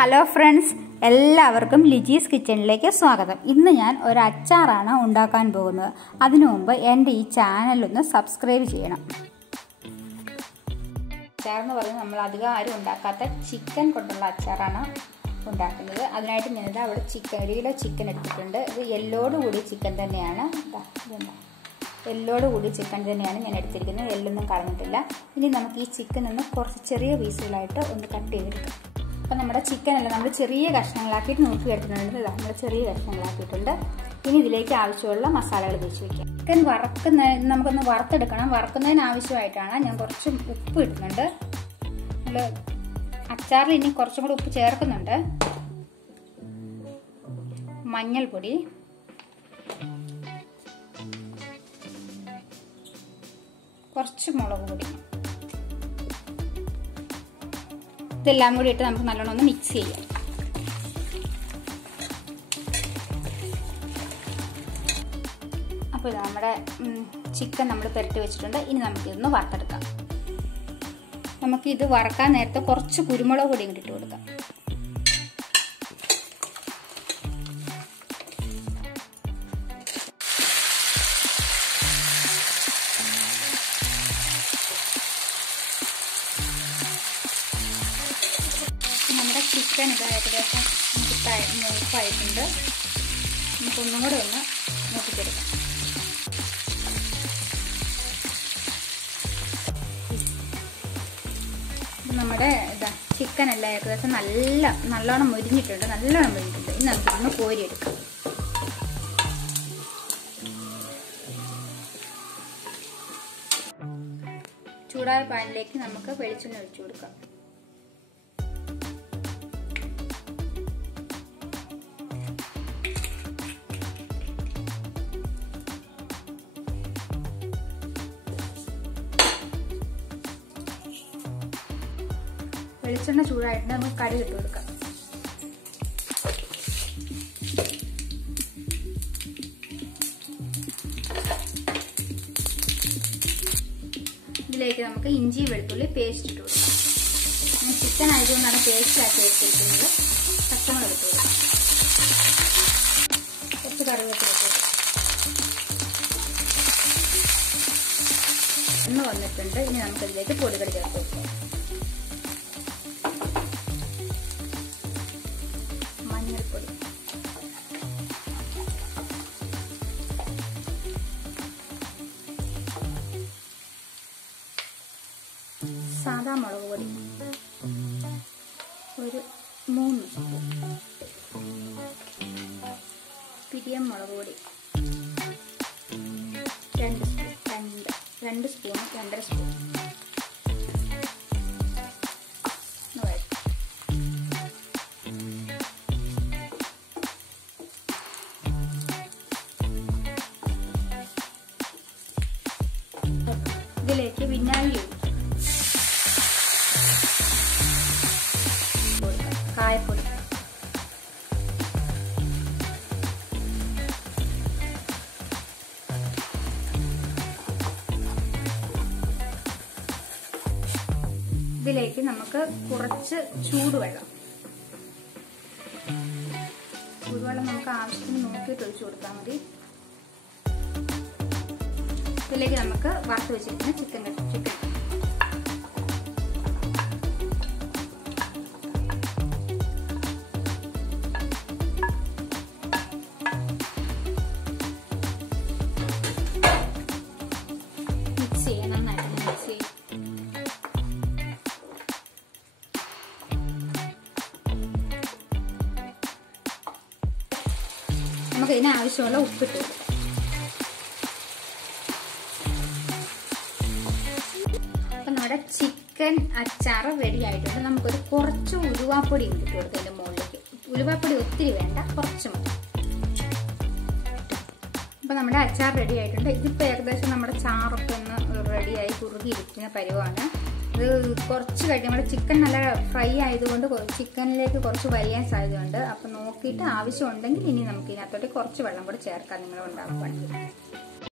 Hello friends, എല്ലാവർക്കും ലിജീസ് കിച്ചണിലേക്ക് സ്വാഗതം. ഇന്ന് ഞാൻ ഒരു അച്ചാറാണ് ഉണ്ടാക്കാൻ പോകുന്നത്. അതിനു മുമ്പ് എൻ്റെ ഈ ചാനലൊന്ന് സബ്സ്ക്രൈബ് ചെയ്യണം. അച്ചാറെന്ന് പറയുന്നത് നമ്മൾ അധികം ആരും ഉണ്ടാക്കാത്ത ചിക്കൻ കൊണ്ടുള്ള അച്ചാറാണ് ഉണ്ടാക്കുന്നത്. അതിനായിട്ട് ഞാനിത് അവിടെ ഒരു ചിക്കൻ എടുത്തിട്ടുണ്ട്. ഇത് എല്ലോട് കൂടി ചിക്കൻ തന്നെയാണ്. എല്ലോട് കൂടി ചിക്കൻ തന്നെയാണ് ഞാൻ എടുത്തിരിക്കുന്നത്. എല്ലൊന്നും കളഞ്ഞിട്ടില്ല. ഇനി നമുക്ക് ഈ ചിക്കൻ ഒന്ന് കുറച്ച് ചെറിയ പീസുകളായിട്ട് ഒന്ന് കട്ട് ചെയ്തെടുക്കാം. അപ്പം നമ്മുടെ ചിക്കനെല്ലാം നമ്മൾ ചെറിയ കഷ്ണങ്ങളാക്കിയിട്ട് നോക്കി എടുത്തിട്ടുണ്ട്. നമ്മൾ ചെറിയ കഷ്ണങ്ങളാക്കിയിട്ടുണ്ട്. ഇനി ഇതിലേക്ക് ആവശ്യമുള്ള മസാലകൾ വെച്ച് വയ്ക്കാം. ചിക്കൻ നമുക്കൊന്ന് വറുത്തെടുക്കണം. വറുക്കുന്നതിന് ആവശ്യമായിട്ടാണ് ഞാൻ കുറച്ച് ഉപ്പ് ഇടുന്നുണ്ട്. നമ്മൾ അച്ചാറിൽ ഇനി കുറച്ചും കൂടി ഉപ്പ് ചേർക്കുന്നുണ്ട്. മഞ്ഞൾപ്പൊടി, കുറച്ച് മുളക് പൊടി, ഇതെല്ലാം കൂടി ഇട്ട് നമുക്ക് നല്ലോണം ഒന്ന് മിക്സ് ചെയ്യാം. അപ്പോൾ നമ്മുടെ ചിക്കൻ നമ്മൾ പുരട്ടി വെച്ചിട്ടുണ്ട്. ഇനി നമുക്കിതൊന്ന് വറുത്തെടുക്കാം. നമുക്കിത് വറക്കാൻ നേരത്തെ കുറച്ച് കുരുമുളക് പൊടിയും കൂടി ഇട്ട് കൊടുക്കാം. നമ്മുടെ ചിക്കൻ ഇത് ഏകദേശം മൂപ്പായിട്ടുണ്ട്. നമുക്കൊന്നും കൂടെ ഒന്ന് നോക്കിക്കെടുക്കാം. നമ്മുടെ ചിക്കൻ എല്ലാം ഏകദേശം നല്ലോണം മുരിഞ്ഞിട്ടുണ്ട്. ഇനി നമുക്കൊന്ന് കോരിയെടുക്കാം. ചൂടായ പാനിലേക്ക് നമുക്ക് വെളിച്ചെണ്ണ ഒഴിച്ചു കൊടുക്കാം. വെളിച്ചെണ്ണ ചൂടായിട്ട് നമുക്ക് കടുക് ഇട്ട് കൊടുക്കാം. ഇതിലേക്ക് നമുക്ക് ഇഞ്ചി വെളുത്തുള്ളി പേസ്റ്റ് ഇട്ട് കൊടുക്കാം. ഞാൻ ചിക്കൻ ആയതുകൊണ്ടാണ് പേസ്റ്റ് ആക്കി വെച്ചിരിക്കുന്നത്. പച്ചമുളക് ഇട്ട് കൊടുക്കാം. കുറച്ച് കറിവേപ്പില ഇട്ട് കൊടുക്കാം. ഒന്ന് വന്നിട്ടുണ്ട്. ഇനി നമുക്കിതിലേക്ക് പൊടികൾ ചേർത്ത് കൊടുക്കാം. മഞ്ഞൾപ്പൊടി, സാദാ മുളക് പൊടി ഒരു 3 സ്പൂൺ, പിരിയം മുളക് പൊടി 2 സ്പൂൺ 2.5 സ്പൂൺ. ഇതിലേക്ക് വിനാഗിരി, കായപ്പൊടി, ഇതിലേക്ക് നമുക്ക് കുറച്ച് ചൂടുവെള്ളം നമുക്ക് ആവശ്യത്തിന് നോക്കിയിട്ട് ഒഴിച്ചു കൊടുത്താൽ മതി. ഇതിലേക്ക് നമുക്ക് വറുത്ത് വെച്ചിരിക്കുന്ന ചിക്കൻ മിക്സ് ചെയ്യാം. നന്നായിട്ട് മിക്സ് ചെയ്യാം. നമുക്ക് ഇതിന് ആവശ്യമുള്ള ഉപ്പിട്ട് കൊടുക്കാം. നമ്മുടെ ചിക്കൻ അച്ചാർ റെഡി ആയിട്ടുണ്ട്. നമുക്കൊരു കുറച്ച് ഉലുവാപ്പൊടി ഇട്ട് കൊടുക്കാം. ഇതിന്റെ മുകളിലേക്ക് ഉലുവാപ്പൊടി ഒത്തിരി വേണ്ട, കുറച്ച് മതി. അപ്പൊ നമ്മുടെ അച്ചാർ റെഡി ആയിട്ടുണ്ട്. ഇതിപ്പോ ഏകദേശം നമ്മുടെ ചാറൊക്കെ ഒന്ന് റെഡിയായി കുറുകിയിരിക്കുന്ന പരുവാണ്. ഇത് കുറച്ച് കഴിഞ്ഞ് നമ്മുടെ ചിക്കൻ നല്ല ഫ്രൈ ആയതുകൊണ്ട് ചിക്കനിലേക്ക് കുറച്ച് വലിയാൻ സാധ്യതയുണ്ട്. അപ്പൊ നോക്കിയിട്ട് ആവശ്യമുണ്ടെങ്കിൽ ഇനി നമുക്ക് ഇതിനകത്തോട്ട് കുറച്ച് വെള്ളം കൂടെ ചേർക്കാം നിങ്ങൾ ഉണ്ടാക്കുകയാണെങ്കിൽ.